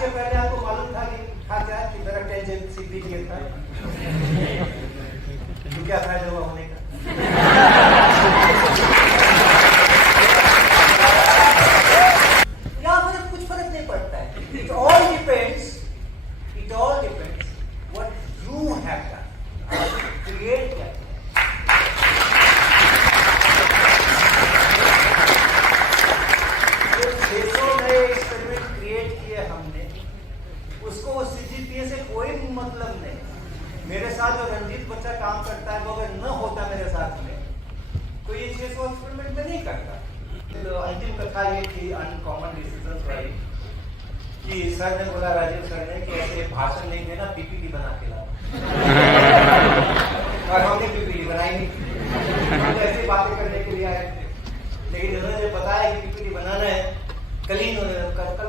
आज के पहले आपको मालूम था कि मेरा 10 CPT था, तो क्या फायदा हुआ होने का? यहाँ पर कुछ फर्क नहीं पड़ता है। It all depends what you have done, create क्या किया। जो 600 नए एक्सपेरिमेंट क्रिएट किए हमने, उसको वो CGPA से कोई मतलब नहीं। मेरे साथ जो रंजीत बच्चा काम करता है, वो अगर न होता मेरे साथ में, तो ये 600 एक्सपेरिमेंट में नहीं करता। तो अंतिम कथा ये थी अनकॉमन डिसीजन वाली, कि सर ने बोला, राजीव सर ने, कि ऐसे भाषण नहीं देना, PPT बना के लाओ। और हमने PPT बनाई नहीं, हम ऐसी बातें करने के लिए आए थे। लेकिन उन्होंने बताया कि PPT बनाना है, कल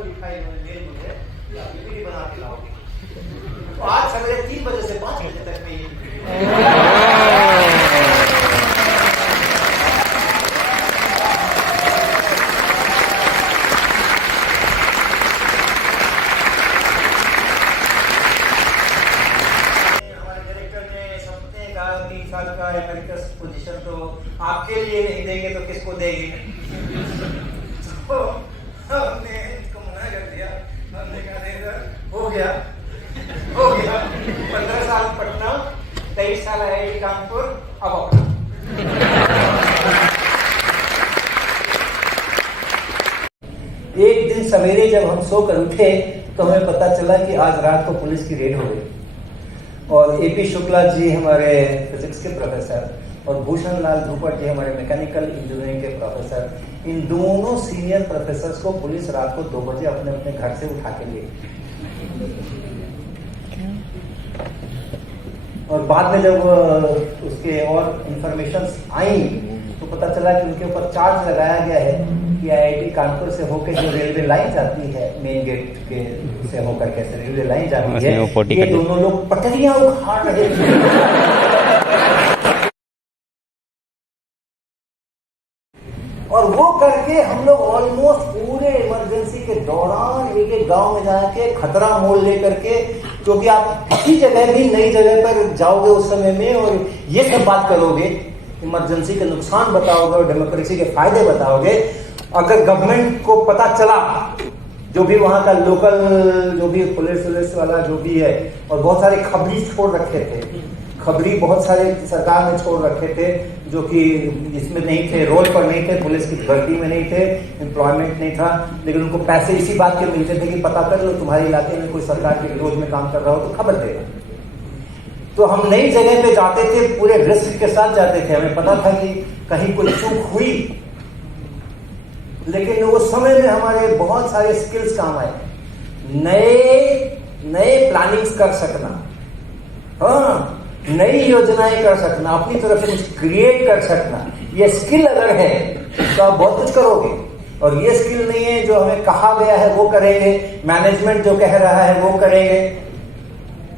लिखा इन्होंने मुझे, PPT बना के लाओगे। तो आज सवेरे 3 बजे से 5 बजे तक में पोजीशन तो आपके लिए नहीं देंगे तो किसको देंगे? तो हमने इसको मना कर दिया। हमने कहा नहीं सर, हो गया 15 साल पटना, 23 साल IIT कानपुर, अब एक दिन सवेरे जब हम सोकर उठे तो हमें पता चला कि आज रात को पुलिस की रेड हो गई, और AP शुक्ला जी हमारे फिजिक्स के प्रोफेसर और भूषण लाल ध्रुपद जी हमारे मैकेनिकल इंजीनियरिंग के प्रोफेसर, इन दोनों सीनियर प्रोफेसर्स को पुलिस रात को 2 बजे अपने अपने घर से उठा के लिए। और बाद में जब उसके और इंफॉर्मेशन आई तो पता चला कि उनके ऊपर चार्ज लगाया गया है कि IIT कानपुर से होकर जो रेलवे लाइन जाती है, मेन गेट के से होकर कैसे रेलवे लाइन जाती है, ये दोनों लोग पटरियां उखाड़ रहे थे। और वो करके हम लोग ऑलमोस्ट पूरे इमरजेंसी के दौरान एक गांव में जाके खतरा मोल लेकर के, क्योंकि आप किसी जगह भी नई जगह पर जाओगे उस समय में और ये सब बात करोगे, इमरजेंसी के नुकसान बताओगे और डेमोक्रेसी के फायदे बताओगे। अगर गवर्नमेंट को पता चला, जो भी वहां का लोकल जो भी पुलिस वाला जो भी है, और बहुत सारे खबरी छोड़ रखे थे, खबरी बहुत सारे सरकार ने छोड़ रखे थे जो कि इसमें नहीं थे, रोल पर नहीं थे, पुलिस की भर्ती में नहीं थे, एम्प्लॉयमेंट नहीं था, लेकिन उनको पैसे इसी बात के मिलते थे कि पता कर लो तुम्हारे इलाके में कोई सरकार के विरोध में काम कर रहा हो तो खबर देगा। तो हम नई जगह पे जाते थे, पूरे रिस्क के साथ जाते थे, हमें पता था कि कहीं कोई चूक हुई, लेकिन उस समय में हमारे बहुत सारे स्किल्स काम आए। नए प्लानिंग्स कर सकना, हाँ, नई योजनाएं कर सकना, अपनी तरफ से कुछ क्रिएट कर सकना, ये स्किल अगर है तो आप बहुत कुछ करोगे। और ये स्किल नहीं है जो हमें कहा गया है वो करेंगे, मैनेजमेंट जो कह रहा है वो करेंगे,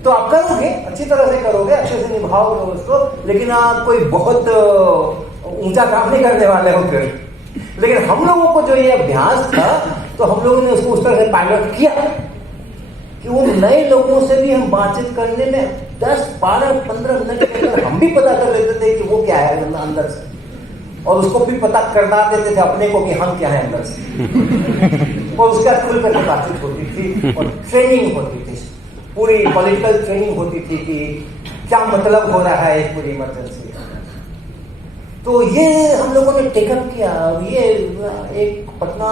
तो आप करोगे, अच्छी तरह से करोगे, अच्छे से निभाओगे उसको, लेकिन आप कोई बहुत ऊंचा काम नहीं करने वाले हो फिर। लेकिन हम लोगों को जो ये अभ्यास था, तो हम लोगों ने उसको उस तरह से पायलट किया कि उन नए लोगों से भी हम बातचीत करने में 10, 12, 15 मिनट के अंदर हम भी पता कर लेते थे कि वो क्या है अंदर से, और उसको भी पता करना देते थे अपने को कि हम क्या है अंदर से। और उसके बाद खुल करके बातचीत होती थी और ट्रेनिंग होती थी, पूरी पॉलिटिकल ट्रेनिंग होती थी कि क्या मतलब हो रहा है इस पूरी इमरजेंसी। तो ये हम लोगों ने टेकअप किया। ये एक पटना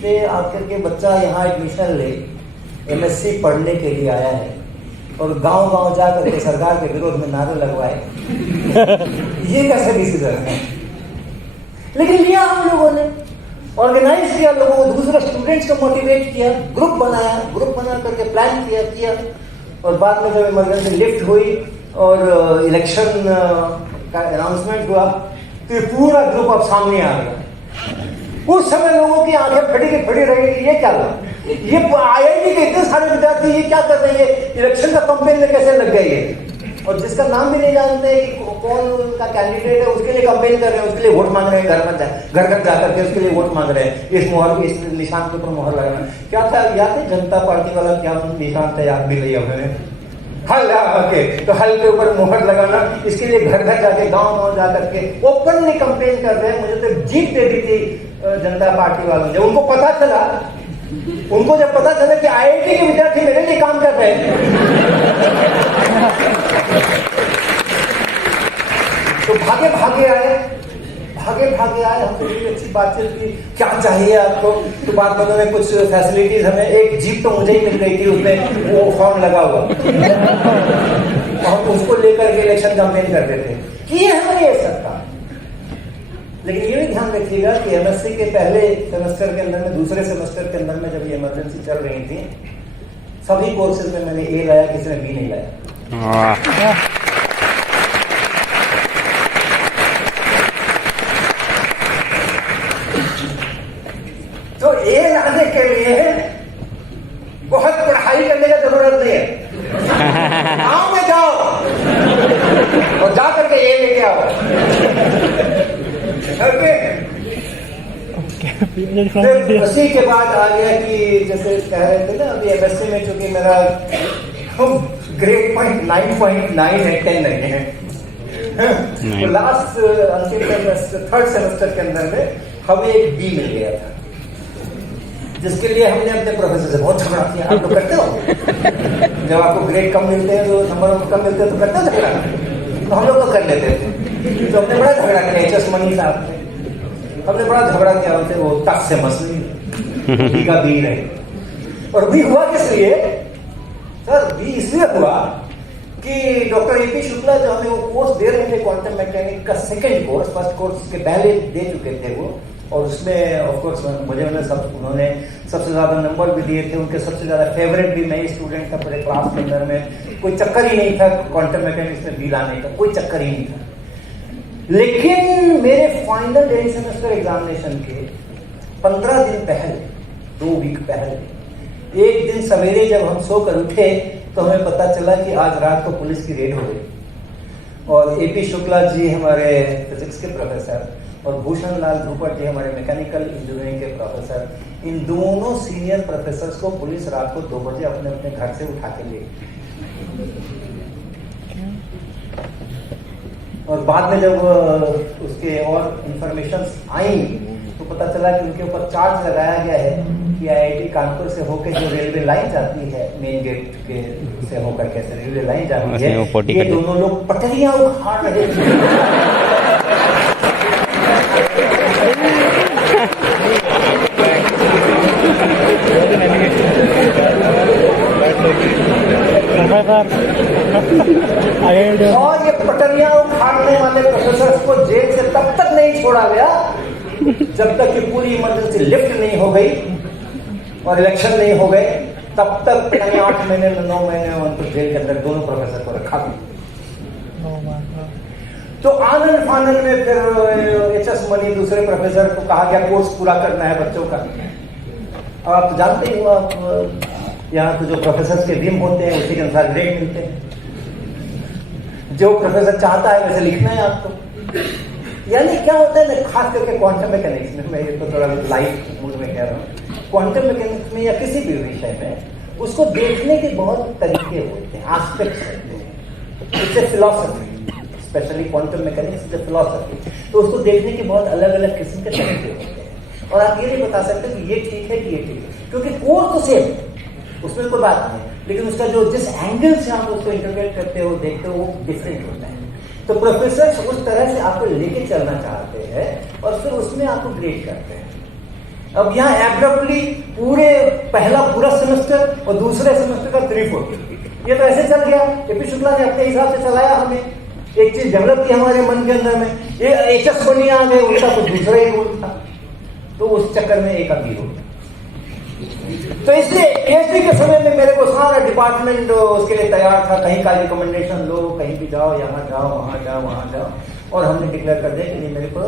से आकर के बच्चा यहाँ एडमिशन ले MSc पढ़ने के लिए आया है और गांव जाकर के सरकार के विरोध में नारे लगवाए। ये कैसे डिसीजन है? लेकिन लिया हम लोगों ने, ऑर्गेनाइज किया, लोगों को, दूसरे स्टूडेंट्स को मोटिवेट किया, ग्रुप बना करके प्लान किया। और बाद में जब इमरजेंसी लिफ्ट हुई और इलेक्शन का अनाउंसमेंट हुआ तो ये पूरा ग्रुप अब सामने आ गया। उस समय लोगों की आंखें फटी रही कि ये क्या हुआ, ये IIT के इतने सारे विद्यार्थी ये क्या कर रहे हैं, इलेक्शन का कैंपेन में कैसे लग गए ये। और जिसका नाम भी नहीं जानते कि कौन उनका कैंडिडेट है, उसके लिए कंपेन कर रहे हैं, उसके लिए वोट मांग रहे हैं, घर घर जाकर के उसके लिए वोट मांग रहे हैं, इस मोहर इस निशान के ऊपर मोहर लगाना। क्या था याद है जनता पार्टी वाला क्या निशान था, याद भी नहीं है मैंने, हल के तो हल के ऊपर मोहर लगाना, इसके लिए घर घर जाके गांव जाकर के ओपनली कंपेन कर रहे हैं। मुझे तो जीत दे दी थी जनता पार्टी वालों ने। उनको जब पता चला कि IIT के विद्यार्थी मेरे लिए काम कर रहे हैं तो भागे भागे आए। हमसे बड़ी अच्छी बातचीत की, क्या चाहिए आपको, तो बाद में उन्होंने कुछ फैसिलिटीज हमें, एक जीप तो मुझे ही मिल गई थी, उसमें वो फॉर्म लगा हुआ और उसको लेकर के इलेक्शन कैंपेन करते थे। किए हमने ये सब काम। लेकिन ये भी ध्यान रखिएगा कि MSc के पहले सेमेस्टर के अंदर में, दूसरे सेमेस्टर के अंदर में जब ये इमरजेंसी चल रही थी, सभी कोर्सेज में मैंने A लाया, किसी ने B नहीं लाया। तो A लाने के लिए बहुत पढ़ाई करने की जरूरत नहीं है, गांव में जाओ और जा करके A लेके आओ। फिर उसी के बाद आ गया कि जैसे कह रहे थे ना अभी MSc में, चूंकि मेरा ग्रेड पॉइंट 9.9 है, 10 नहीं है, तो लास्ट अंतिम थर्ड सेमेस्टर के अंदर में हमें एक B मिल गया था, जिसके लिए हमने अपने प्रोफेसर से बहुत झगड़ा किया। आप लोग करते हो, जब आपको ग्रेड कम मिलते हैं तो नंबर कम मिलते हैं तो करते हो झगड़ा, तो हम लोग तो कर लेते थे। तो हमने बड़ा झगड़ा किया HS मनी साहब से, हमने बड़ा झगड़ा किया उनसे, वो तक से मसली का B रहे। और B हुआ किस लिए सर? B इसलिए हुआ कि डॉक्टर AP शुक्ला जो हमें वो कोर्स दे रहे थे क्वांटम मैकेनिक का सेकंड कोर्स, फर्स्ट कोर्स के पहले दे चुके थे वो, और उसमें ऑफ कोर्स उन्होंने सबसे ज्यादा नंबर भी दिए थे, उनके सबसे ज्यादा फेवरेट भी मैं ही स्टूडेंट था पूरे क्लास के अंदर में। कोई चक्कर ही नहीं था क्वांटम मैकेनिक्स में B लाने का, कोई चक्कर ही नहीं था। लेकिन मेरे फाइनल एंड सेमेस्टर एग्जामिनेशन के 15 दिन पहले, 2 वीक पहले, एक दिन सवेरे जब हम सोकर उठे तो हमें पता चला कि आज रात को पुलिस की रेड हो गई, और AP शुक्ला जी हमारे फिजिक्स के प्रोफेसर और भूषण लाल ध्रुपद जी हमारे मैकेनिकल इंजीनियरिंग के प्रोफेसर, इन दोनों सीनियर प्रोफेसर्स को पुलिस रात को 2 बजे अपने अपने घर से उठा के ले गई। और बाद में जब उसके और इंफॉर्मेशन आई तो पता चला कि उनके ऊपर चार्ज लगाया गया है कि IIT कानपुर से होकर जो रेलवे लाइन जाती है, मेन गेट के से होकर कैसे रेलवे लाइन जाती है, ये दोनों लोग पटरियां उखाड़ रहे थे। और ये पटरियां उखाड़ने वाले प्रोफेसर को जेल से तब तक नहीं छोड़ा गया जब तक कि पूरी इमरजेंसी लिफ्ट नहीं हो गई और इलेक्शन नहीं हो गए, तब तक 8 महीने में 9 महीने में उनको जेल के अंदर दोनों प्रोफेसर को रखा गया। तो आनंद फानंद में फिर HS मनी दूसरे प्रोफेसर को कहा गया कोर्स पूरा करना है बच्चों का। अब आप तो जानते ही हो, आप यहाँ तो जो प्रोफेसर के विम होते हैं उसी के अनुसार ग्रेड मिलते हैं। जो प्रोफेसर चाहता है वैसे लिखना है आपको। यानी क्या होता है ना, खास करके क्वांटम मैकेनिक्स में, मैं ये तो थोड़ा लाइव मूड में कह रहा हूँ, क्वांटम मैकेनिक्स में या किसी भी विषय में उसको देखने के बहुत तरीके होते हैं, एस्पेक्ट्स होते हैं। It's a philosophy, specially quantum mechanics is a philosophy. तो उसको देखने के बहुत अलग अलग किस्म के तरीके होते हैं, और आप ये नहीं बता सकते कि ये ठीक है कि ये ठीक है, क्योंकि कोर्स तो सेम, उसमें कोई बात नहीं, लेकिन उसका जो जिस एंगल से आप उसको इंटरप्रेट करते हो, देखते हो, वो डिफरेंट होता है। तो प्रोफेसर उस तरह से आपको लेके चलना चाहते हैं और फिर उसमें आपको ग्रेड करते हैं। अब यहाँ एब्रप्टली पहला पूरा सेमेस्टर और दूसरे सेमेस्टर का 3/4 ये तो ऐसे चल गया। AP शुक्ला ने अपने हिसाब से चलाया, हमें एक चीज डेवलप की हमारे मन के अंदर में, ये HS बनी आ गए, उनका कुछ दूसरा ही गोल था, तो उस चक्कर में एक अभी हो गया। तो इसलिए PhD के समय में मेरे को सारा डिपार्टमेंट उसके लिए तैयार था, कहीं का रिकमेंडेशन लो, कहीं भी जाओ, यहाँ जाओ, वहां जाओ, वहां जाओ, और हमने डिक्लेयर कर दिया कि नहीं, मेरे को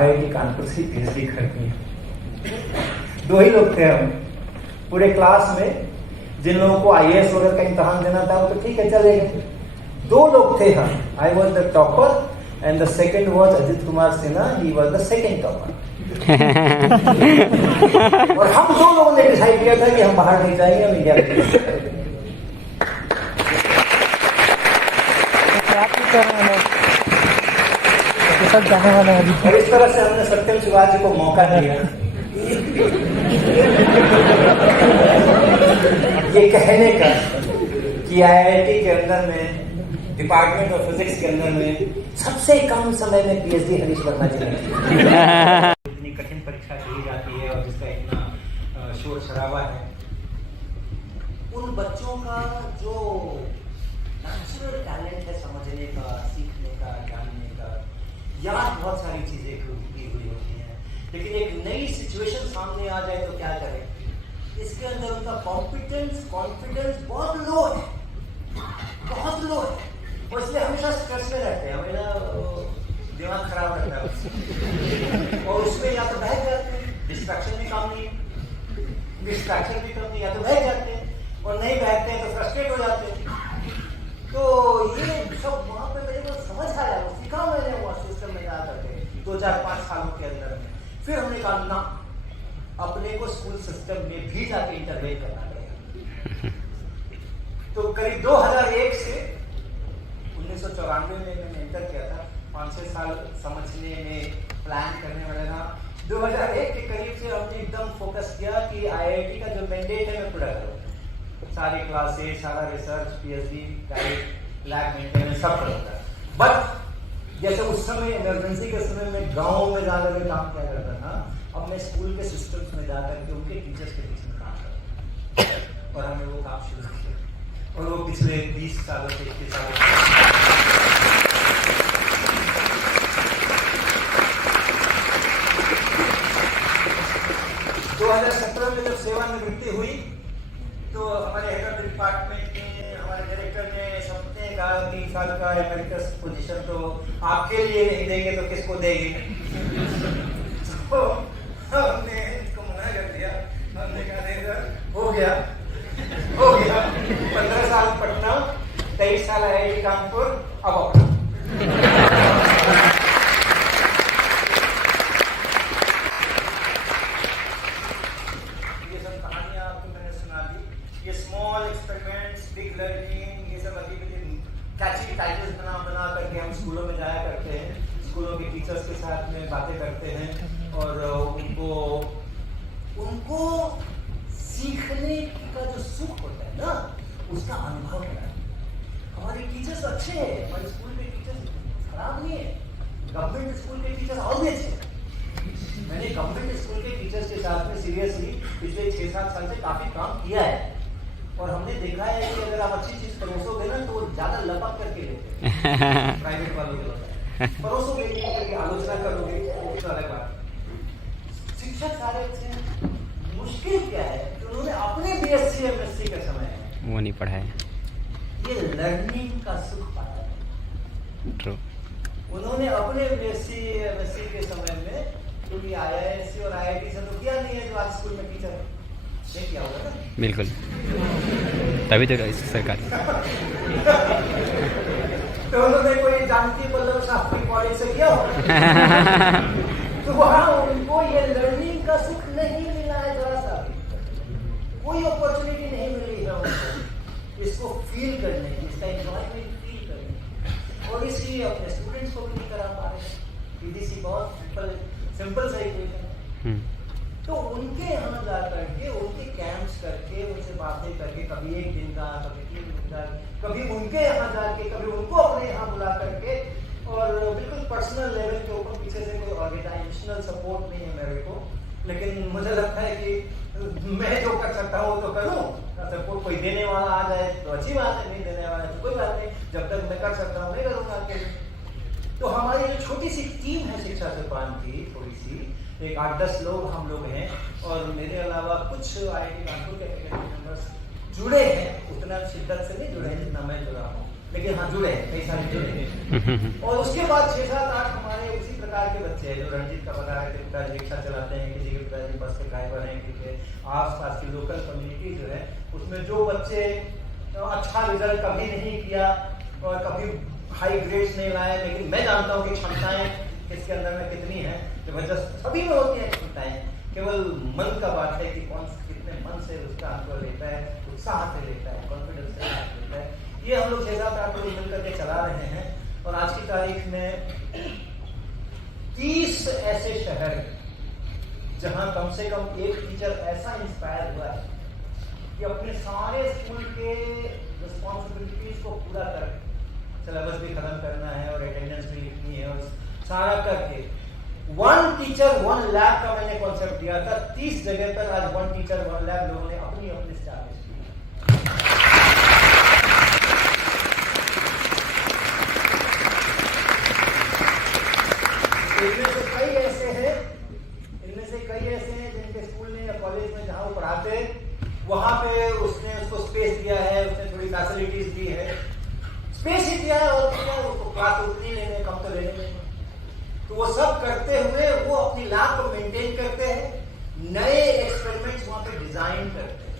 IIT कानपुर से PhD करनी है। 2 ही लोग थे हम पूरे क्लास में, जिन लोगों को IAS वगैरह का इम्तहान देना था वो तो ठीक है चले गए, 2 लोग थे हम, I was the topper and the second was Ajit Kumar Sinha, he was the second topper. और हम 2 लोगों ने डिसाइड किया था कि हम बाहर नहीं जाएंगे, हम इंडिया में जाने वाला है। और इस तरह से हमने सत्यम शिवाजी को मौका दिया ये कहने का कि आईआईटी के अंदर में, डिपार्टमेंट ऑफ फिजिक्स के अंदर में सबसे कम समय में पीएचडी हरीश वर्मा जी ने इतनी कठिन परीक्षा दी जाती है और जिसका इतना शोर शराबा है, उन बच्चों का जो नेचुरल टैलेंट है समझने का, सीखने का, जानने का, याद बहुत सारी चीजें की हुई होती हैं, लेकिन एक नई सिचुएशन सामने आ जाए तो क्या करें? इसके अंदर उनका कॉन्फिडेंस बहुत लो है, बहुत लो है, और इसलिए हमेशा स्ट्रेस में रहते हैं, हमेशा दिमाग खराब रहता है और उसमें या तो बह जाते हैं, डिस्ट्रैक्शन भी कम नहीं, डिस्ट्रैक्शन भी कम नहीं, या तो बह जाते हैं और नहीं बहते हैं तो फ्रस्ट्रेट हो जाते हैं। तो ये सब वहाँ पे मेरे को समझ आया, वो सीखा मैंने वहाँ सिस्टम में जा करके 2005 सालों के अंदर में। फिर हमने कहा ना, अपने को स्कूल सिस्टम में भी जाके इंटरवेन करना पड़ेगा। तो करीब 2001 से 1994 में मैंने इंटर किया था, 5-6 साल समझने में, प्लान करने में लगा। 2001 के करीब से हमने एकदम फोकस किया कि आईआईटी का जो मैंडेट है मैं पूरा करूँ, सारी क्लासेस, सारा research, PhD, guide, lab maintenance सब करूँगा। बट जैसे उस समय इमरजेंसी के समय में गाँव में जाकर के काम किया करता था, अब मैं स्कूल के सिस्टम्स में जाकर के उनके टीचर्स के बीच में काम करता और हमने वो काम शुरू किया और वो पिछले 20 सालों से 21 सालों से 2017 में जब सेवानिवृत्ति हुई तो हमारे हेड ऑफ डिपार्टमेंट ने, हमारे डायरेक्टर ने, सबने कहा 3 साल का एमेरिकस पोजीशन तो आपके लिए नहीं देंगे तो किसको देंगे? तो हमने इसको मना कर दिया, हमने कहा नहीं सर, हो गया 15 साल पटना, 23 साल आईआईटी कानपुर, अब अपना। स्मॉल एक्सपेरिमेंट्स, बिग लर्निंग, ये सब कैची टाइटल्स बना करके हम स्कूलों में जाया करते हैं, स्कूलों के टीचर्स के साथ में बातें करते हैं और उनको सीखने का जो सुख होता है ना, उसका अनुभव है। हमारे टीचर्स अच्छे हैं, हमारे स्कूल के टीचर्स खराब नहीं है, गवर्नमेंट स्कूल के टीचर्स और भी अच्छे हैं। मैंने गवर्नमेंट स्कूल के टीचर्स के साथ में सीरियसली पिछले 6-7 साल से काफी काम किया है और हमने देखा है कि अगर आप अच्छी चीज परोसोगे ना तो वो ज्यादा लपक करके लेते हैं। प्राइवेट वालों के होता है, परोसोगे नहीं करके आलोचना करोगे तो अलग बात। शिक्षक सारे अच्छे हैं, मुश्किल क्या है कि उन्होंने अपने बीएससी एमएससी का समय है वो नहीं पढ़ाया, ये लर्निंग का सुख पाया है। ट्रू। उन्होंने अपने बीएससी एमएससी के समय में, क्योंकि आईआईएससी और आईआईटी से तो किया नहीं है जो आज स्कूल में टीचर है, ये क्या होगा ना? बिल्कुल, तभी तो सरकार तो उन्होंने कोई जानकी बल्लभ शास्त्री कॉलेज से किया होगा तो वहाँ उनको ये लर्निंग का सुख नहीं मिला है, जरा सा कोई अपॉर्चुनिटी नहीं मिली है उनको इसको फील करने की, इसका एंजॉयमेंट फील करने की, और इसलिए अपने स्टूडेंट्स को भी नहीं करा पा रहे। सीधी बहुत सिंपल सा इक्वेशन है। तो उनके यहाँ जा करके, उनके कैंप्स करके, उनसे बातें करके, कभी 1 दिन का, कभी 3 दिन का, कभी उनके यहाँ जाके, कभी उनको अपने यहाँ बुला करके, और बिल्कुल पर्सनल लेवल के ऊपर, पीछे से कोई ऑर्गेनाइजेशनल सपोर्ट नहीं है मेरे को, लेकिन मुझे लगता है कि मैं जो कर सकता हूँ वो तो करूँ। सपोर्ट कोई देने वाला आ जाए तो अच्छी बात है, नहीं देने वाला तो कोई बात नहीं, जब तक मैं कर सकता हूँ मैं करूँगा अकेले। तो हमारी जो छोटी सी टीम है शिक्षा सोपान की, थोड़ी सी, एक 8-10 लोग हम लोग हैं, और मेरे अलावा कुछ आईआईटी कानपुर के एकेडमिक मेंबर्स जुड़े हैं, उतना शिद्दत से नहीं जुड़े हैं जितना मैं जुड़ा हूँ, लेकिन हाँ जुड़े हैं, कई सारे जुड़े हैं। और उसके बाद 6-7-8 हमारे उसी प्रकार के बच्चे हैं जो रंजीत का बता रहे थे, पिताजी रिक्शा चलाते हैं, किसी के पिताजी बस के ड्राइवर हैं, किसी आस पास की लोकल कम्युनिटी जो है उसमें जो बच्चे अच्छा रिजल्ट कभी नहीं किया और कभी हाई ग्रेड्स नहीं लाए, लेकिन मैं जानता हूँ कि क्षमताएं इसके अंदर में कितनी हैं, जबरदस्त सभी में होती हैं क्षमताएं, केवल मन का बात है कि कौन कितने मन से उसका अनुभव लेता है, उत्साह से लेता है, कॉन्फिडेंस से लेता है। ये हम लोग 6-7-8 लोग मिल करके चला रहे हैं। और आज की तारीख में 30 ऐसे शहर हैं जहां कम से कम एक टीचर ऐसा इंस्पायर हुआ है कि अपने सारे स्कूल के रिस्पॉन्सिबिलिटीज को पूरा कर, सिलेबस भी खत्म करना है और अटेंडेंस भी लिखनी है और सारा करके 1 टीचर 1 लैब का मैंने कॉन्सेप्ट दिया था। 30 जगह पर आज 1 टीचर 1 लैब लोगों ने अपनी अपनी स्टैब्लिश की। इनमें से कई ऐसे हैं जिनके स्कूल में या कॉलेज में जहां वो पढ़ाते वहां पे उसने उसको स्पेस दिया है, उसने थोड़ी फैसिलिटीज दी है, स्पेस ही दिया है और उसको क्लास उतनी लेने कम तो लेने में। तो वो सब करते हुए वो अपनी लैब को मेंटेन करते हैं, नए एक्सपेरिमेंट्स वहां पे डिजाइन करते हैं।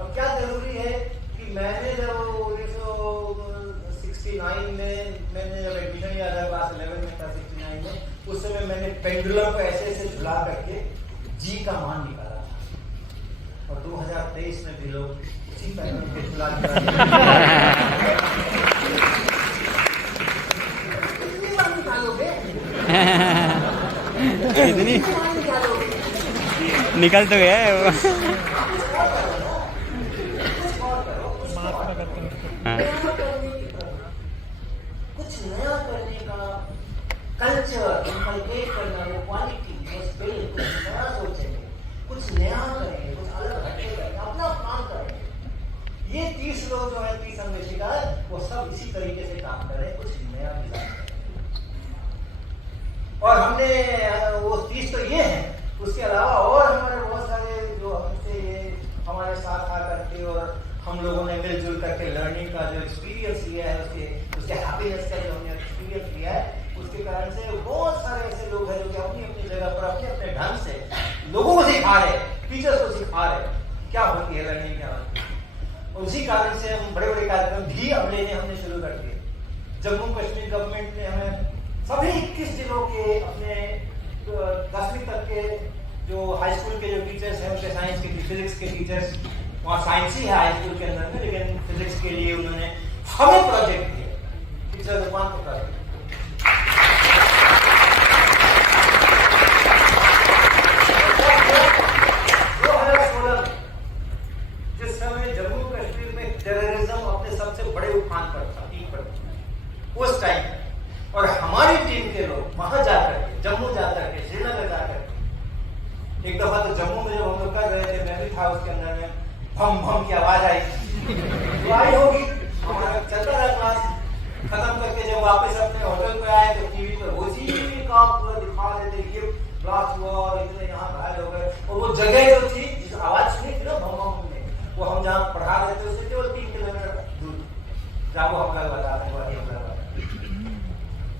अब क्या जरूरी है कि मैंने जब 1969 में मैंने जब एडमिशन लिया था, क्लास 11 में था 69 में, उस समय मैंने पेंडुलम को ऐसे झुला करके जी का मान निकाला था। और 2023 में भी लोग उसी पेंडुलम के झुला इतनी निकल तो गया है वो। कुछ नया करने का कल्चर इनकलकेट करना, वो क्वालिटी, वो स्किल, कुछ नया सोचेंगे, कुछ नया करेंगे, कुछ अलग हटके करेंगे, अपना काम करेंगे। ये 30 लोग जो है 30 अन्वेषिका वो सब इसी तरीके से काम कर रहे हैं, कुछ नया डिजाइन करें। और हमने वो 30 तो ये है, उसके अलावा और हमारे बहुत सारे जो हमसे हमारे साथ आ करके और हम लोगों ने मिलजुल करके लर्निंग का जो एक्सपीरियंस लिया है, उसके हैप्पीनेस का जो हमने एक्सपीरियंस लिया है, उसके कारण से बहुत सारे ऐसे लोग हैं जो अपनी अपनी जगह पर अपने अपने ढंग से लोगों को सिखा रहे हैं, टीचर्स को सिखा रहे हैं क्या होती है लर्निंग, क्या होती है। और उसी कारण से हम बड़े बड़े कार्यक्रम भी अब लेने हमने शुरू कर दिए। जम्मू कश्मीर गवर्नमेंट ने हमें सभी 21 जिलों के अपने 10वीं तक के जो हाई स्कूल के जो टीचर्स हैं, उनके साइंस के फिजिक्स के टीचर्स, वहाँ साइंस ही है हाई स्कूल के अंदर में, लेकिन फिजिक्स के लिए उन्होंने हमें प्रोजेक्ट दिया, टीचर दुकान को प्रोजेक्ट। 2016 जिस समय जम्मू कश्मीर में टेररिज्म अपने सबसे बड़े उफान पर था, पीक पर था, उस टाइम और हमारी टीम के लोग वहां जाकर के, जम्मू जाकर के, श्रीनगर जाकर के, एक दफा तो जम्मू में जब हम लोग कर रहे थे, मैं भी था उसके अंदर में, भम भम की आवाज आई, तो आई होगी, हमारा चलता रहा क्लास, खत्म करके जब वापस अपने होटल पे आए तो टीवी पे उसी का पूरा दिखा रहे थे, ये ब्लास्ट हुआ और इतने यहाँ घायल हो गए। और वो जगह जो थी जिस आवाज सुनी थी ना भम भम में, वो हम जहाँ पढ़ा रहे थे उससे केवल 3 किलोमीटर दूर, जहाँ वो हमला हुआ था,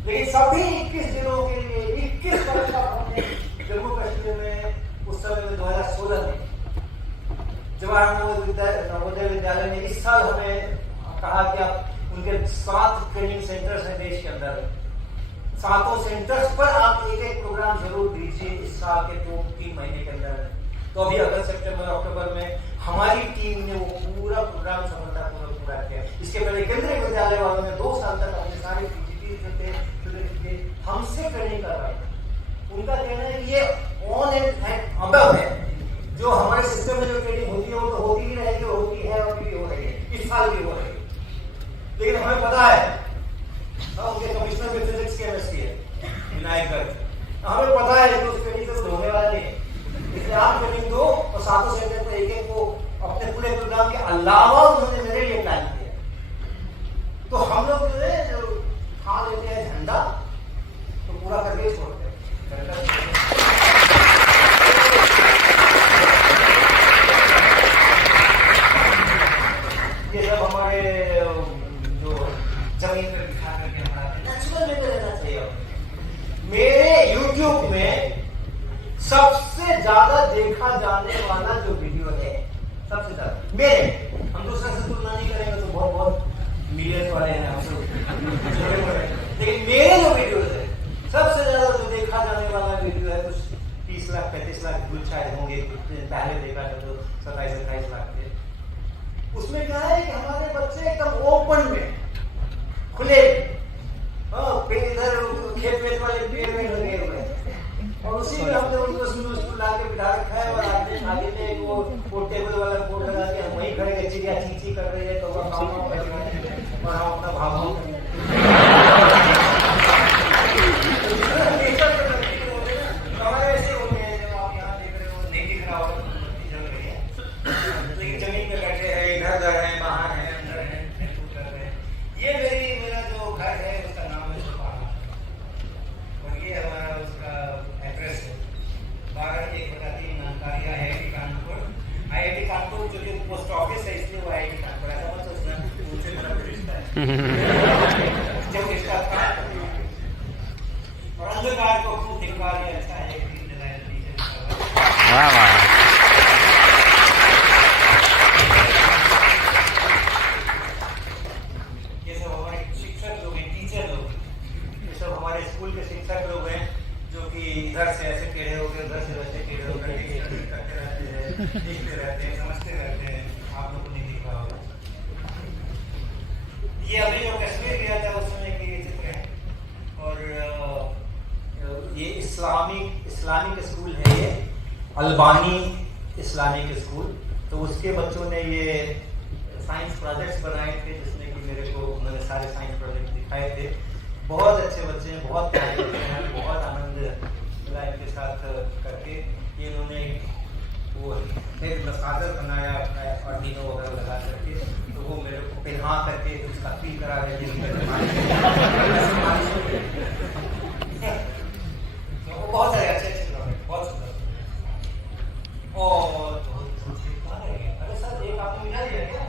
लेकिन सभी 21 जिलों के लिए 21 परीक्षा हमने जम्मू कश्मीर में उस समय में 2016 में जवाहर नवोदय विद्यालय ने इस साल हमें कहा कि आप उनके 7 ट्रेनिंग सेंटर्स हैं देश के अंदर, 7 सेंटर्स पर आप एक प्रोग्राम जरूर दीजिए इस साल के 2-3 महीने के अंदर। तो अभी अगस्त सितंबर अक्टूबर में हमारी टीम ने वो पूरा प्रोग्राम सफलतापूर्वक पूरा किया। इसके पहले केंद्रीय विद्यालय वालों ने 2 साल तक अपने सारे हमसे ट्रेनिंग कर रहे हैं। उनका कहना है कि ये ऑन एंड अबव है, जो हमारे सिस्टम में जो ट्रेनिंग होती है वो तो होती ही रहेगी, होती है और भी हो रही है, इस साल भी हो रही है। लेकिन हमें पता है, उनके कमिश्नर में फिजिक्स केमिस्ट्री है विनायक गर्ग, हमें पता है कि उस ट्रेनिंग से होने वाला नहीं है, इसलिए आप ट्रेनिंग दो और 7 सेंटर पर एक को अपने पूरे प्रोग्राम के अलावा उन्होंने मेरे लिए प्लान किया। तो हम लोग जो है खा लेते हैं झंडा तो पूरा करके छोड़ते हैं। ये सब हमारे जो जमीन पर बिठा करके हमारा नेचुरल लेते रहना चाहिए। मेरे YouTube में सबसे ज्यादा देखा जाने वाला जो वीडियो है, सबसे ज्यादा मेरे, हम दूसरे से तुलना नहीं करेंगे तो बहुत मिलियंस वाले हैं हम लोग। लेकिन मेरे जो वीडियो है सबसे ज्यादा जो देखा जाने वाला वीडियो है कुछ 30 लाख 35 लाख व्यूज शायद होंगे, कुछ दिन पहले देखा था तो 27-28 लाख थे। उसमें क्या है कि हमारे बच्चे एकदम ओपन में खुले इधर खेत वेत वाले पेड़ में लगे हुए हैं और उसी में हमने उनको स्कूल ला के बिठा रखा है और आगे में वो टेबल वाला बोर्ड लगा के हम वहीं खड़े हैं, चिड़िया चींची कर रही है तो वह और हम अपना भाव हमारे ऐसे होते हैं जो आप यहाँ देख रहे हो नहीं दिख रहा हो जल रही है, लेकिन जमीन पे बैठे हैं, इधर उधर हैं, बाहर हैं, अंदर हैं, कर रहे हैं। ये मेरा जो घर है उसका नाम है सुपारा और ये हमारा उसका एड्रेस है 12/1/3 नानकारिया IIT कानपुर। IIT कानपुर जो कि पोस्ट ऑफिस है इसलिए वो IIT कानपुर, ऐसा मत सोचना उनसे मेरा कोई रिश्ता है जब रिश्ता था। और अंधकार को खूब दिखा रही अच्छा है वाह वाह। ये सब हमारे शिक्षक लोग हैं, टीचर लोग, ये सब हमारे स्कूल के शिक्षक लोग हैं जो कि इधर से ऐसे टेढ़े हो गए, उधर से वैसे टेढ़े हो गए, करते रहते हैं, लिखते रहते हैं, समझते रहते हैं। आप लोग को नहीं दिख रहा होगा। ये अभी जो कश्मीर गया था उस समय के ये चित्र है और ये इस्लामिक स्कूल है, ये अल्बानी इस्लामिक स्कूल। तो उसके बच्चों ने ये साइंस प्रोजेक्ट्स बनाए थे जिसमें कि मेरे को उन्होंने सारे साइंस प्रोजेक्ट दिखाए थे। बहुत अच्छे बच्चे हैं, बहुत प्यारे बच्चे हैं, बहुत आनंद मिला इनके साथ करके। ये इन्होंने वो एक मसाजर बनाया अपना आर्डिनो वगैरह लगा करके, तो वो मेरे को पिन्हा करके उसका फील करा रहे बहुत सारे अच्छे लोग हैं, बहुत सुंदर। और अरे सर एक आपने मिला दिया क्या?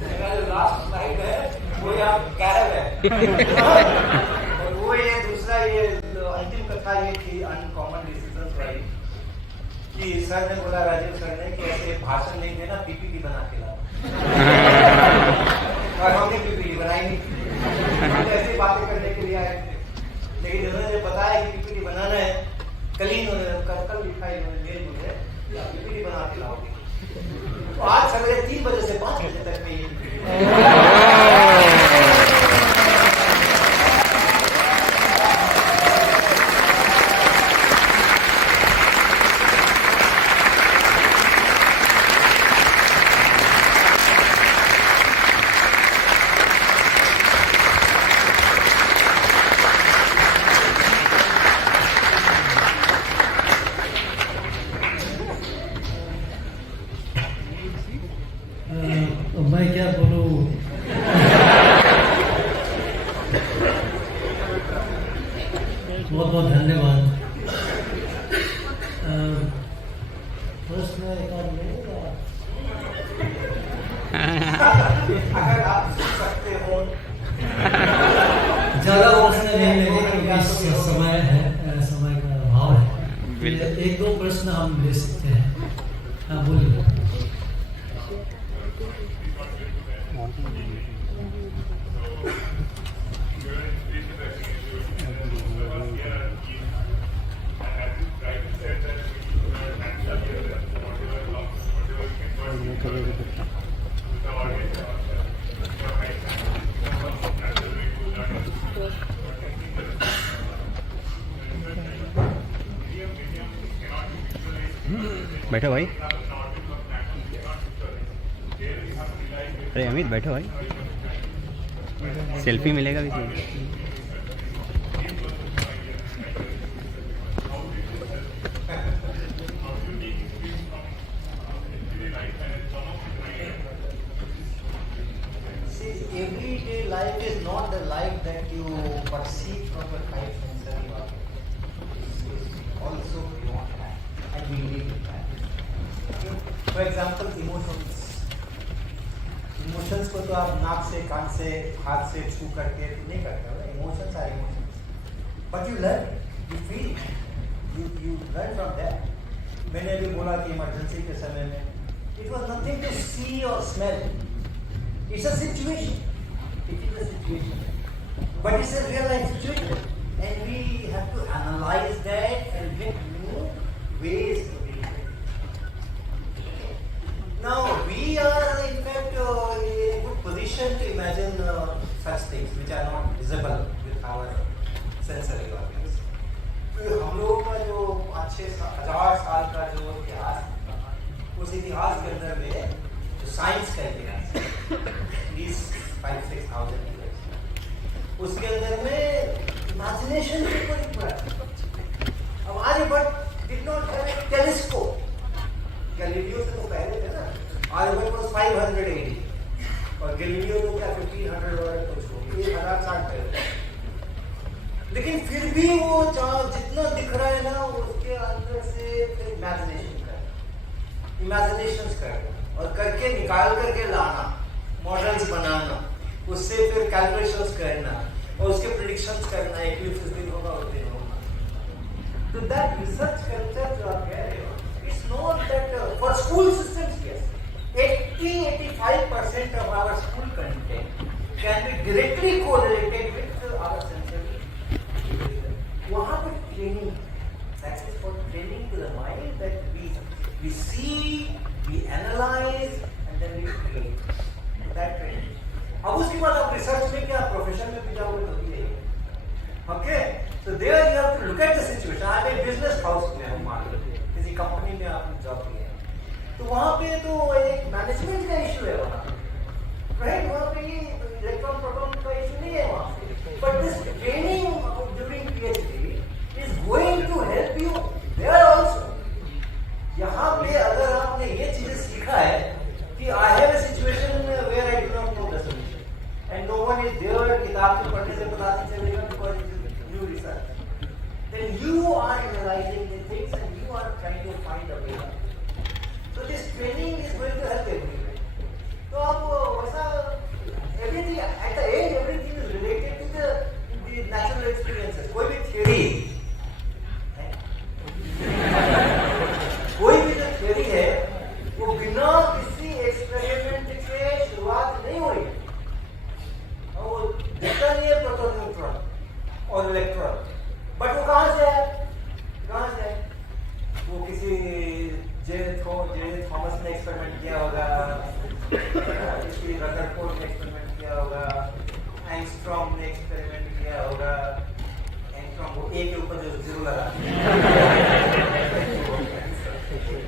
मेरा जो लास्ट स्लाइड है वो यहाँ कैरव है और वो ये दूसरा ये अंतिम कथा ये थी अनकॉमन डिसीजंस वाली कि सर ने बोला, राजीव सर ने कि ऐसे भाषण नहीं देना, पीपीटी बना के लाओ और हमने पीपीटी बनाई नहीं, ऐसी बातें करने के लिए आए थे। लेकिन उन्होंने बताया कि पीपीटी बनाना है, कल लिखा मेल मुझे पीपीटी बना के लाओगे। तो आज सवेरे 3 बजे से 5 बजे तक में ये मैं क्या बोलूं। बहुत बहुत धन्यवाद। प्रश्न एक और लेगा अगर आप सुन सकते हो ज्यादा प्रश्न नहीं लेंगे क्योंकि समय का अभाव है। 1-2 प्रश्न हम ले सकते हैं। हाँ बोलिए। बैठो भाई। अरे अमित बैठो भाई, सेल्फी मिलेगा भी तुम्हें। Everyday life is not the life that you perceive from your 5 sensory organs. It's also beyond that, and we live in that. For example, emotions. Emotions को तो आप नाक से, कान से, हाथ से छू करके तो नहीं करते हो। Emotions are emotions, but you learn, you feel, you learn from that. मैंने भी बोला कि इमरजेंसी के समय में It was nothing to see or smell. It's a situation. It is a situation. But it's a real life situation. And we have to analyze that and get new ways to deal with it. Now, we are in fact in a good position to imagine such things which are not visible with our sensory organs. तो हम लोगों का जो 5-6 साल का जो इतिहास था, उस इतिहास के अंदर में जो साइंस का इतिहास प्लीज 5-6,000 years, उसके अंदर में इमेजिनेशन से कोई पड़ा। अब Aryabhata did not have a telescope, Galileo से तो पहले थे ना। आर्यभट्ट वाज 500 AD और गैलीलियो तो क्या 1500 और कुछ 1000 साल पहले। लेकिन फिर भी वो जितना दिख रहा है ना, उसके अंदर से इमेजिनेशंस करना और करके निकाल करके लाना, मॉडल्स बनाना, उससे फिर कैलकुलेशंस करना और उसके प्रेडिक्शंस करना, इक्लिप्स इस दिन होगा उस दिन होगा। तो दैट रिसर्च कल्चर जो आप कह रहे हो, it's not that for school systems, yes 80-85% of our school content can be directly correlated with our sensory. वहाँ पर training, that is for training to the mind, that we see, we analyze and then we create. That training. अब उसके बाद आप research में क्या profession में भी जाओगे तो भी यही। Okay, so there you have to look at the situation. आप एक बिजनेस हाउस में हम मान लो, किसी कंपनी में आपने जॉब किया है, तो वहाँ पे तो एक मैनेजमेंट का इशू है वहाँ, राइट? वहाँ पे इलेक्ट्रॉन प्रोटॉन का इशू नहीं है वहाँ पे, but this training during PhD is going to help you there also. यहाँ पे अगर आपने ये चीजें सीखा है कि I have a situation where I do not know the solution and no one is there, किताब से पढ़ने से पता नहीं चलेगा because it is new research, then you are analyzing the things and you are trying to find a way out. So this training is going to help everyone. तो आप वैसा everything at the end everything is related to the natural experiences. कोई भी theory, कोई भी जो theory है वो बिना किसी एक्सपेरिमेंट के शुरुआत नहीं हुई, और वो दिखता नहीं है प्रोटॉन, न्यूट्रॉन और इलेक्ट्रॉन, बट वो कहाँ से है? कहाँ से है? वो किसी जे थॉमस ने एक्सपेरिमेंट किया होगा, किसी रदरफोर्ड ने एक्सपेरिमेंट किया होगा, एंगस्ट्रॉम ने एक्सपेरिमेंट किया होगा। एंगस्ट्रॉम वो ए के ऊपर जो 0 लगा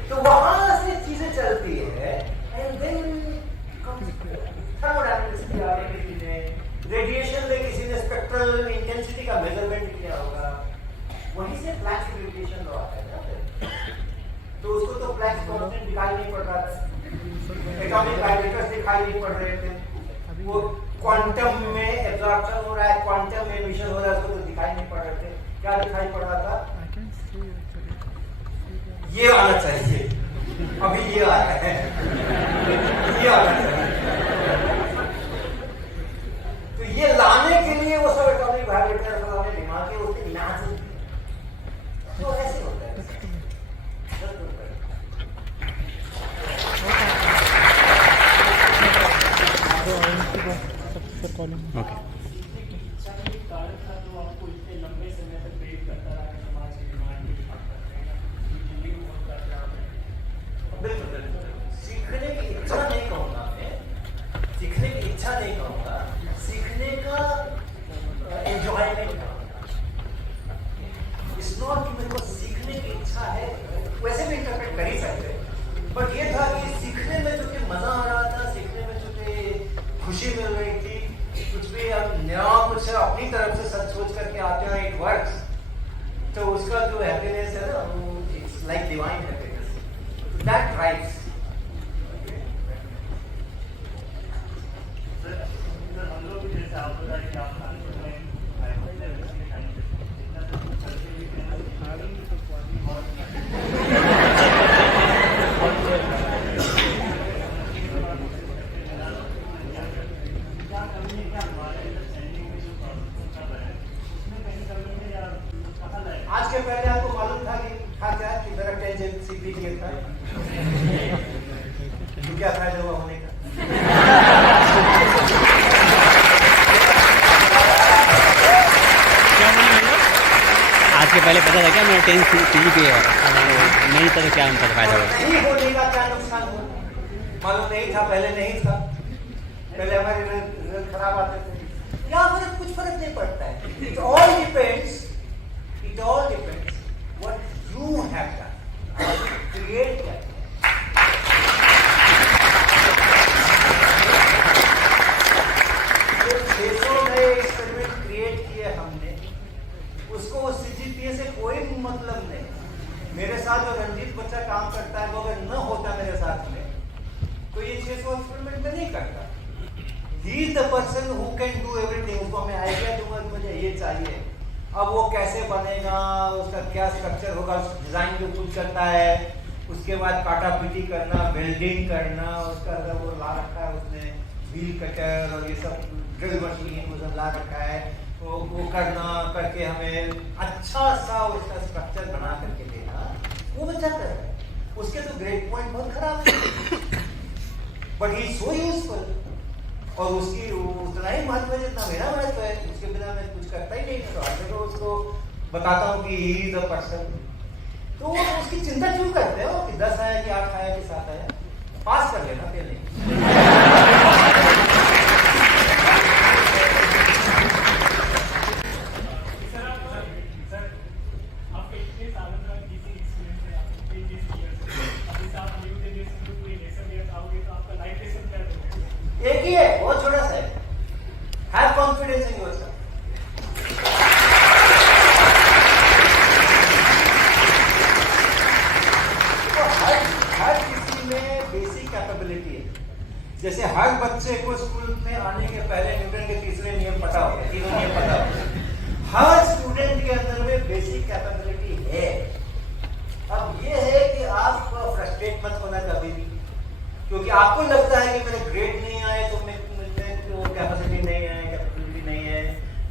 तो वहां से चीजें चलती है। एंड देन थर्मोडायनामिक्स किया किसी ने, रेडिएशन में किसी ने स्पेक्ट्रल इंटेंसिटी का मेजरमेंट किया होगा, वहीं से प्लैंक्स रेडिएशन लॉ आता है ना। तो उसको तो प्लैंक्स कांस्टेंट दिखाई नहीं पड़ रहा था, एटॉमिक वाइब्रेटर्स दिखाई नहीं पड़ रहे थे, वो क्वांटम में एब्जॉर्प्शन हो रहा है, क्वांटम में एमिशन हो रहा है, उसको तो दिखाई नहीं पड़ रहे थे। क्या दिखाई पड़ रहा था? ये आना चाहिए, अभी ये आ रहा है, ये आना चाहिए। तो ये लाने के लिए वो सब एटॉमिक वाइब्रेटर हमें दिमाग के उसके इमेजिन, तो ऐसे होता है। ओके, सीखने की इच्छा नहीं कहूँगा मैं, सीखने की इच्छा नहीं कहूँगा, सीखने का एंजॉयमेंट कहूँगा। इट्स नॉट कि मेरे को सीखने की इच्छा है, वैसे भी इंटरप्रेट कर ही सकते, बट ये था कि सीखने में जो कि मजा आ रहा था, सीखने में जो कि खुशी मिल रही थी, कुछ भी हम नया कुछ अपनी तरफ से सच सोच करके आते हैं, इट वर्क्स, तो उसका जो हैप्पीनेस है ना, वो it's like divine happiness, that drives. आज के पहले आपको मालूम था कि क्या कि मेरा टेंशन सीपी था क्या फायदा हुआ होने का? क्या बोले भैया? आज के पहले पता था क्या मेरा 10 सीजी पे है, नहीं था तो क्या उनका फायदा हुआ? नहीं होने का क्या नुकसान हुआ? मालूम नहीं था, पहले नहीं था, पहले हमारे रिजल्ट खराब आते थे। यहाँ पर कुछ फर्क नहीं पड़ता है। It all depends what you have done, create क्या किया। जो 600 नए एक्सपेरिमेंट क्रिएट किए हमने, उसको CGPA से कोई मतलब नहीं। मेरे साथ जो रंजीत बच्चा काम करता है, वो अगर न होता मेरे साथ में, तो ये 600 एक्सपेरिमेंट में नहीं करता। He is the person who can do everything. उसको मैं आइडिया दूंगा कि मुझे ये चाहिए, अब वो कैसे बनेगा, उसका क्या स्ट्रक्चर होगा, डिजाइन जो खुद करता है, उसके बाद काटा पीटी करना, वेल्डिंग करना, उसका वो ला रखा है उसने व्हील कटर और ये सब ड्रिल मशीन वो सब ला रखा है, वो करना करके हमें अच्छा सा उसका स्ट्रक्चर बना करके देना, वो बच्चा कर रहा है। उसके तो ग्रेड पॉइंट बहुत खराब है, बट ही सो यूजफुल, और उसकी उतना ही महत्व है जितना मेरा महत्व है। उसके बिना मैं कुछ करता ही नहीं, तो आगे तो उसको बताता हूँ कि ही इज द पर्सन। तो उसकी चिंता क्यों करते हो कि 10 आया कि 8 आया कि 7 आया? पास कर लेना, फिर नहीं। एक ही है, बहुत छोटा सा है। Have confidence in yourself. तो हर किसी में बेसिक कैपेबिलिटी है। जैसे हर बच्चे को स्कूल में आने के पहले न्यूटन के तीसरे नियम पता होगा, तीनों नियम पता होगा। हर स्टूडेंट के अंदर में बेसिक कैपेबिलिटी है। अब ये है कि आप फ्रस्ट्रेट मत होना कभी भी, क्योंकि आपको लगता है कि मेरे ग्रेड नहीं आए तो मैं कैपेसिटी नहीं है, कैपेबिलिटी नहीं है,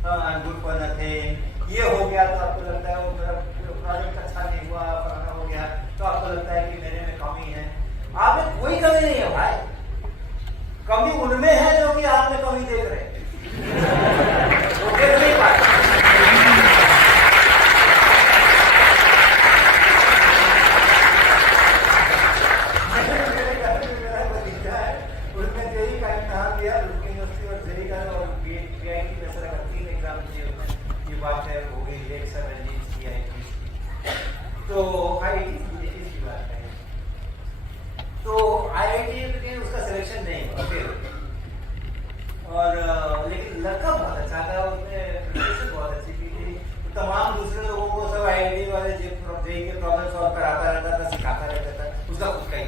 I am good for nothing. ये हो गया तो आपको लगता है वो मेरा प्रोजेक्ट अच्छा नहीं हुआ, फलाना हो गया तो आपको लगता है कि मेरे में कमी है। आप में कोई कमी नहीं है भाई, कमी उनमें है जो कि आप में कमी देख रहे हैं, वो देख नहीं पाए। तो IIT की बात है, तो IIT में उसका सिलेक्शन नहीं हुआ फिर, और लेकिन लड़का बहुत अच्छा था, उसने प्रेजेंटेशन बहुत अच्छी की थी, तो तमाम दूसरे लोगों को सब IIT वाले जेई के प्रॉब्लम सॉल्व कराता रहता था, सिखाता रहता था, उसका खुद का ही।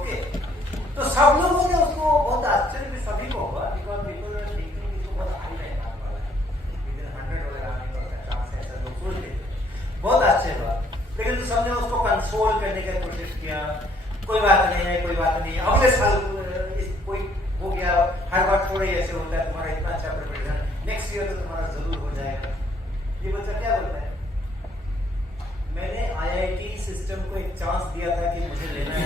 ओके, तो सब लोगों ने उसको बहुत आश्चर्य भी सभी को हुआ, बिकॉज पीपल आर थिंकिंग इसको बहुत हाई रैंक आने वाला है, विदिन 100 वगैरह आने का चांस है, ऐसा लोग सोच रहे थे। बहुत अच्छे हुआ, लेकिन तो सबने उसको कंसोल करने की कोशिश किया, कोई बात नहीं है, कोई बात नहीं है, अगले साल कोई हो गया, हर बार थोड़ा ही ऐसे होता है, तुम्हारा इतना अच्छा प्रिपरेशन, नेक्स्ट ईयर तो तुम्हारा जरूर हो जाएगा। ये बच्चा क्या बोलता है? मैंने IIT सिस्टम को एक चांस दिया था कि मुझे लेना है।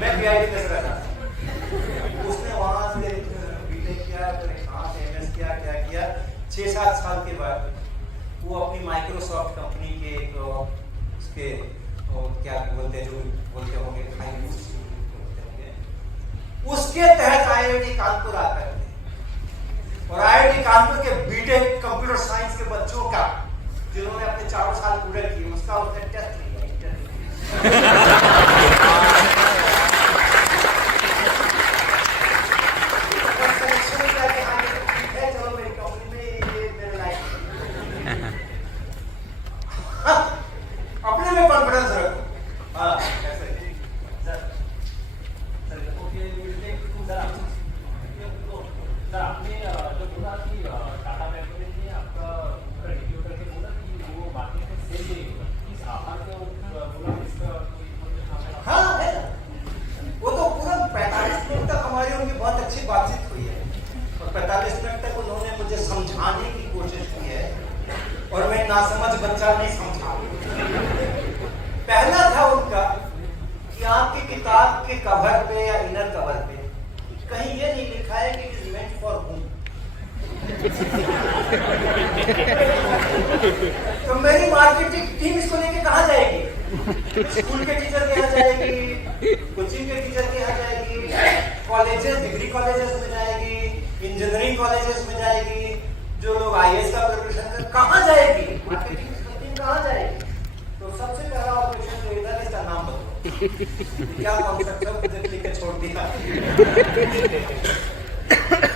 मैं BIT में रहा, उसने वहां से बीटेक किया, फिर कहाँ से MS किया, क्या किया। 6-7 साल के बाद वो अपनी माइक्रोसॉफ्ट कंपनी के एक उसके क्या बोलते हैं, जो बोलते होंगे उसके तहत IIT कानपुर आता है, और IIT कानपुर के बीटेक कंप्यूटर साइंस के बच्चों का, जिन्होंने अपने 4 साल पूरे किए, उसका उसने टेस्ट लिया। अपने में कॉन्फिडेंस रखो। हाँ, ऐसे सर ओके, आपने जो बोला कि टाटा मेमोरी ने आपका मैं नासमझ बच्चा नहीं समझा। पहला था उनका कि आपकी किताब के कवर पे या इनर कवर पे कहीं ये नहीं लिखा है कि it is meant for home. तो मेरी मार्केटिंग टीम इसको लेके कहाँ जाएगी? स्कूल के टीचर के यहाँ जाएगी, कोचिंग के टीचर के यहाँ जाएगी, कॉलेजेस, डिग्री कॉलेजेस में जाएगी, इंजीनियरिंग कॉलेजेस में जाएगी, जो लोग IAS का प्रिपरेशन कर कहाँ जाएगी? मार्केटिंग टीम कहाँ जाएगी? तो सबसे पहला ऑपरेशन जो था इसका नाम बताओ। क्या कॉन्सेप्ट है मुझे लिख के छोड़ दिया।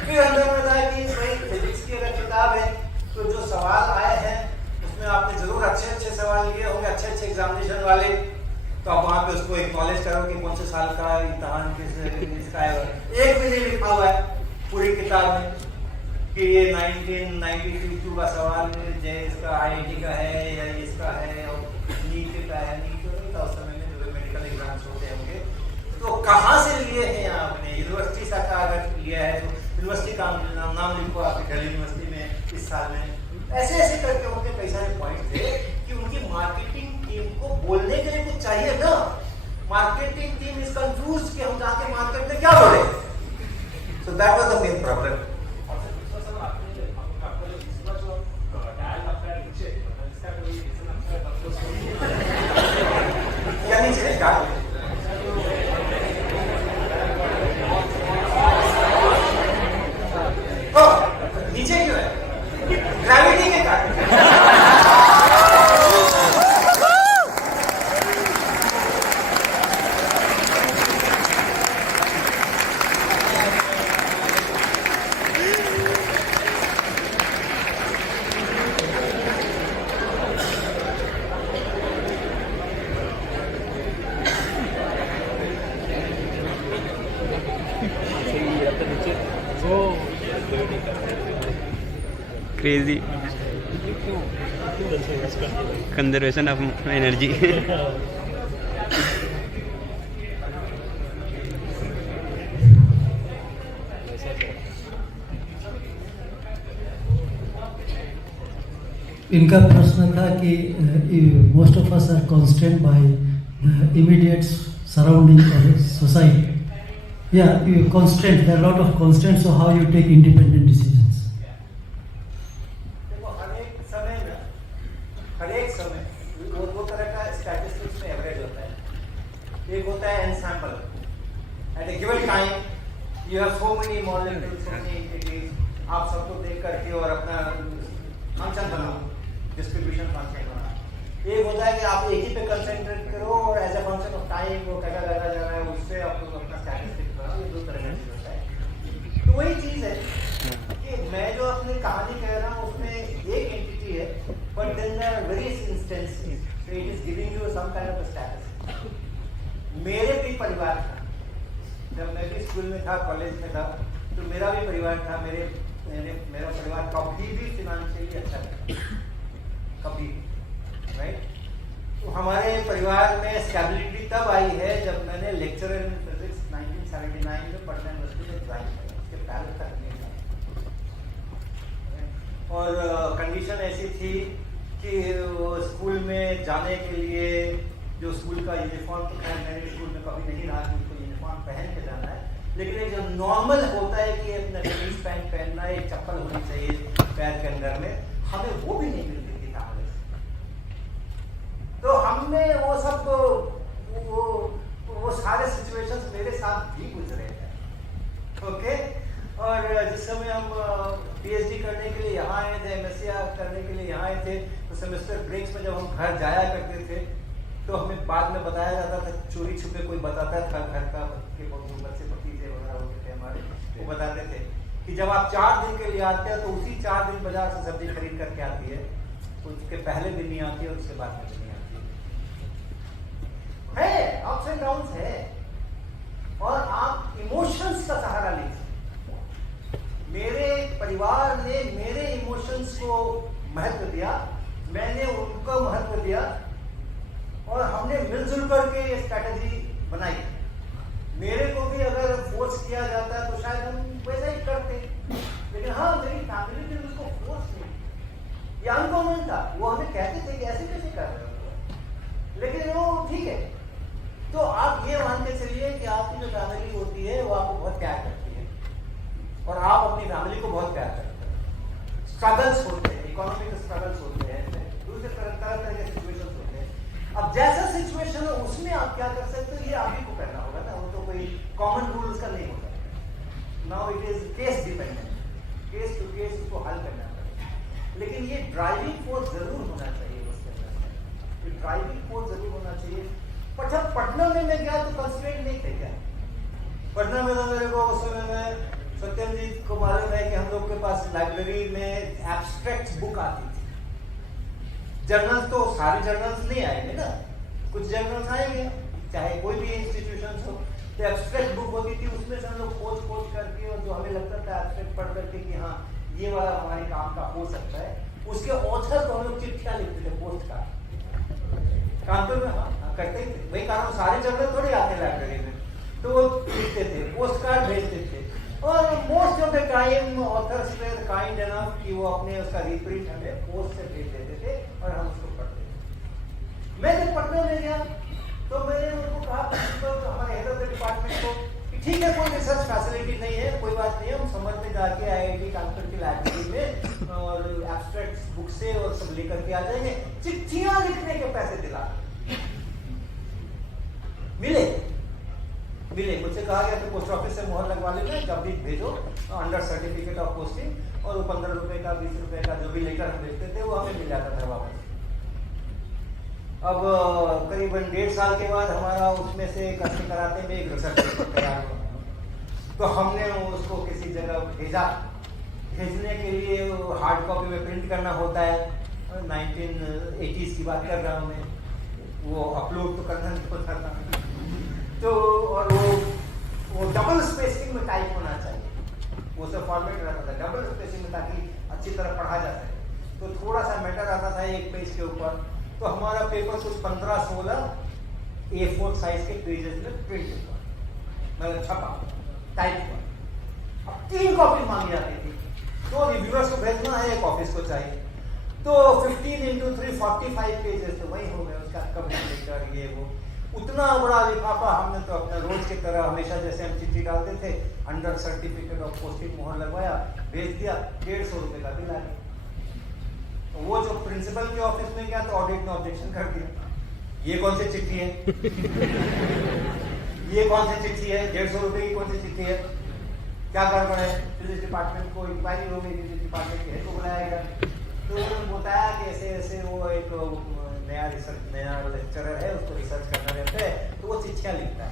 फिर अंदर में था कि भाई फिजिक्स की अगर किताब है तो जो सवाल आए हैं उसमें आपने जरूर अच्छे सवाल लिए होंगे, अच्छे एग्जामिनेशन वाले, तो आप वहाँ पे उसको एक्नॉलेज करो कि कौन से साल का इम्तहान किसका है। एक भी नहीं लिखा हुआ है पूरी किताब में कि ये 1992 का सवाल इसका IIT का है या इसका है और नीट का है। नीट तो नहीं था उस समय में, जो मेडिकल एग्जाम्स होते होंगे। तो कहाँ से लिए हैं आपने? यूनिवर्सिटी से अगर लिया है तो यूनिवर्सिटी का नाम लिखो आप, दिल्ली यूनिवर्सिटी में इस साल में। ऐसे करके उनके कई सारे पॉइंट थे कि उनकी मार्केटिंग टीम को बोलने के लिए कुछ चाहिए ना। मार्केटिंग टीम इज कंफ्यूज्ड कि हम जाके मार्केट में क्या बोले। So that was the main problem. क्या नीचे का नीचे क्यों है? ग्रेविटी के कारण। Crazy conservation of energy. इनका प्रश्न था कि most of us are constant by the immediate surrounding of society. या constant, there are lot of constant, so how you take independent decisions? हर एक समय दो तरह का स्टैटिस्टिक्स में एवरेज होता है। एक होता है ensemble, at a given time you have so many molecules, so many entities, आप सबको देख करके और अपना फंक्शन बनाओ, डिस्ट्रीब्यूशन फंक्शन बनाओ। एक होता है कि आप एक ही पे कंसंट्रेट करो और as a function of time वो कैसा लगा जा रहा है उससे आप लोग अपना स्टैटिस्टिक्स बनाओ। ये दो तरह का चीज होता है। तो वही चीज है कि मैं जो अपनी कहानी कह रहा हूँ उसमें एक एंटिटी है, but then there are various instances, so it is giving you some kind of a status. मेरे भी परिवार था, जब मैं भी स्कूल में था, कॉलेज में था, तो मेरा भी परिवार था। मेरा परिवार कभी भी फिनेंशियली अच्छा नहीं, कभी, राइट? तो हमारे परिवार में स्टेबिलिटी तब आई है जब मैंने लेक्चरर इन फिजिक्स 1979 में पटना यूनिवर्सिटी में ज्वाइन किया। उसके पहले तक नहीं था। और कंडीशन ऐसी थी कि स्कूल में जाने के लिए जो स्कूल का यूनिफॉर्म, तो खैर मेरे स्कूल में कभी नहीं रहा कि उसको यूनिफॉर्म पहन के जाना है, लेकिन एक जो नॉर्मल होता है कि अपना जीन्स पैंट पहनना है, एक चप्पल होनी चाहिए पैर के अंदर में, हमें वो भी नहीं मिलती थी कांग्रेस। तो हमने वो सब वो सारे सिचुएशंस मेरे साथ भी गुजरे हैं। ओके, और जिस समय हम PhD करने के लिए यहाँ आए थे, MSc करने के लिए यहाँ आए थे, तो सेमेस्टर ब्रेक्स में जब हम घर जाया करते थे तो हमें बाद में बताया जाता था, चोरी छुपे कोई बताता था, घर का बच्चे भतीजे वगैरह होते थे हमारे, वो बताते थे कि जब आप 4 दिन के लिए आते हैं तो उसी 4 दिन बाजार से सब्जी खरीद करके आती है, उसके पहले दिन नहीं आती है और उसके बाद में नहीं आती है। अप्स एंड डाउन्स है, और आप इमोशंस का सहारा लीजिए। मेरे परिवार ने मेरे इमोशंस को महत्व दिया, मैंने उनको महत्व दिया, और हमने मिलजुल करके ये स्ट्रैटेजी बनाई। मेरे को भी अगर फोर्स किया जाता तो शायद हम वैसा ही करते, लेकिन हाँ, मेरी फैमिली ने उसको फोर्स नहीं, ये अनकॉमन था। वो हमें कहते थे कि ऐसे कैसे कर रहे हो, लेकिन वो ठीक है। तो आप ये मान के चलिए कि आपकी जो फैमिली होती है वो आपको बहुत प्यार करती है और आप अपनी फैमिली को बहुत प्यार करते हैं। स्ट्रगल्स होते हैं, इकोनॉमिक स्ट्रगल्स होते हैं, दूसरे तरह के सिचुएशन होते हैं। अब जैसा सिचुएशन है उसमें आप क्या कर सकते हो, ये आप ही को करना होगा ना, वो तो कोई कॉमन रूल उसका नहीं होता। Now it is case dependent, case to case उसको हल करना पड़ेगा। लेकिन ये ड्राइविंग फोर्स जरूर होना चाहिए उसके अंदर, ये ड्राइविंग फोर्स जरूर होना चाहिए। पर जब पटना में मैं गया तो कंस्ट्रेंट नहीं थे क्या? पटना में तो मेरे को उस समय में सत्यमजीत को मालूम है कि हम लोग के पास लाइब्रेरी में एब्स्ट्रैक्ट बुक आती थी। जर्नल्स तो सारे जर्नल्स नहीं आएंगे ना, कुछ जर्नल्स आएंगे चाहे कोई भी इंस्टीट्यूशन हो। तो एब्स्ट्रैक्ट बुक होती थी, उसमें से हम लोग खोज करके और जो हमें लगता था एब्स्ट्रैक्ट पढ़ करके कि हाँ ये वाला हमारे काम का हो सकता है, उसके ऑथर को हम लोग चिट्ठियां लिखते थे, पोस्ट कार्ड कानपुर में हाँ करते थे। वही कारण सारे जर्नल थोड़ी आते लाइब्रेरी में, तो वो लिखते थे, पोस्ट कार्ड भेजते थे। और most of the time authors way kind enough कि वो अपने उसका रिप्रिंट हमें पोस्ट से भेज देते थे और हम उसको पढ़ते थे। मैं जब पटना में गया तो मैंने उनको कहा प्रिंसिपल हमारे हेड ऑफ द डिपार्टमेंट को कि ठीक है कोई रिसर्च फैसिलिटी नहीं है, कोई बात नहीं है, हम समझ में जाके IIT कानपुर की लाइब्रेरी में और एब्स्ट्रैक्ट बुक से और सब लेकर के आ जाएंगे, चिट्ठियां लिखने के पैसे दिला। मिले मुझसे कहा गया कि पोस्ट ऑफिस से मोहर लगवा लेना, जब भी भेजो अंडर सर्टिफिकेट ऑफ पोस्टिंग, और वो 15 रुपए का 20 रुपए का जो भी लेटर हम भेजते थे वो हमें मिल जाता था वापस। अब करीबन 1.5 साल के बाद हमारा उसमें से करते कराते में एक रिसर्च पेपर तैयार हुआ। तो हमने उसको किसी जगह भेजा, भेजने के लिए हार्ड कॉपी में प्रिंट करना होता है, 1980s की बात कर रहा हूँ मैं, वो अपलोड तो करना नहीं होता था। तो और वो डबल स्पेसिंग में टाइप होना चाहिए, वो सब फॉर्मेट रहता था डबल स्पेसिंग में ताकि अच्छी तरह पढ़ा जा सके। तो थोड़ा सा मैटर आता था एक पेज के ऊपर, तो हमारा पेपर कुछ 15-16 A4 साइज के पेजेस में प्रिंट हुआ, मतलब छपा टाइप हुआ। अब 3 कॉपी मांगी जाती थी, तो रिव्यूअर्स को भेजना है, एक ऑफिस को चाहिए, तो 15 × 3 45 पेजेस, तो वही हो गए उसका कवर लेटर ये वो। उतना बड़ा लिफाफा हमने तो अपना रोज की तरह हमेशा जैसे हम चिट्ठी डालते थे, अंडर सर्टिफिकेट ऑफ पोस्टिंग मोहर लगवाया, भेज दिया, 150 रुपए का बिल आ गया। वो जो प्रिंसिपल के ऑफिस में गया तो ऑडिट ने ऑब्जेक्शन कर दिया, ये कौन सी चिट्ठी है ये कौन सी चिट्ठी है, 150 रुपए की कौन सी चिट्ठी है, क्या गड़बड़ है। फिजिक्स डिपार्टमेंट को इंक्वायरी हो गई, फिजिक्स डिपार्टमेंट के हेड को बुलाया गया, तो उन्होंने बताया कि ऐसे ऐसे वो एक नया लेक्चरर है, उसको रिसर्च करना रहता है, तो वो चिट्ठियां लिखता है।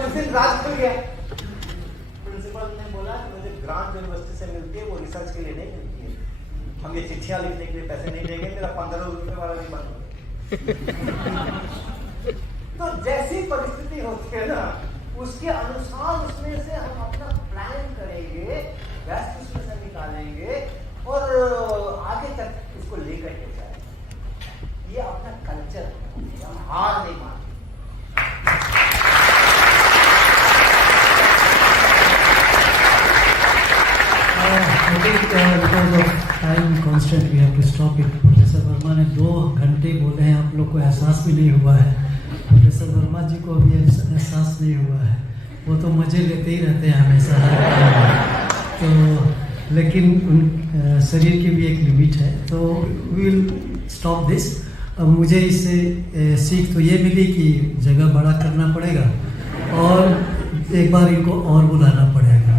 उस दिन रात खुल गया, प्रिंसिपल ने बोला कि मुझे ग्रांट यूनिवर्सिटी से मिलती है, वो रिसर्च के लिए नहीं मिलती है, हम ये चिट्ठियां लिखने के लिए पैसे नहीं देंगे, मेरा 15 रुपए वाला नहीं बंद हो। तो जैसी परिस्थिति होती है ना, उसके अनुसार उसमें से हम अपना प्लान करेंगे, बेस्ट उसमें से निकालेंगे और आगे तक उसको लेकर के जाएंगे। ये अपना कल्चर है, हम हार नहीं मानते। Because of time constraint we have to stop it. Professor Verma ने 2 घंटे बोले हैं, आप लोग को एहसास भी नहीं हुआ है। प्रोफेसर वर्मा जी को भी एहसास नहीं हुआ है, वो तो मजे लेते ही रहते हैं हमेशा। तो लेकिन शरीर की भी एक लिमिट है, तो वी विल स्टॉप दिस। अब मुझे इससे सीख तो ये मिली कि जगह बड़ा करना पड़ेगा और एक बार इनको और बुलाना पड़ेगा।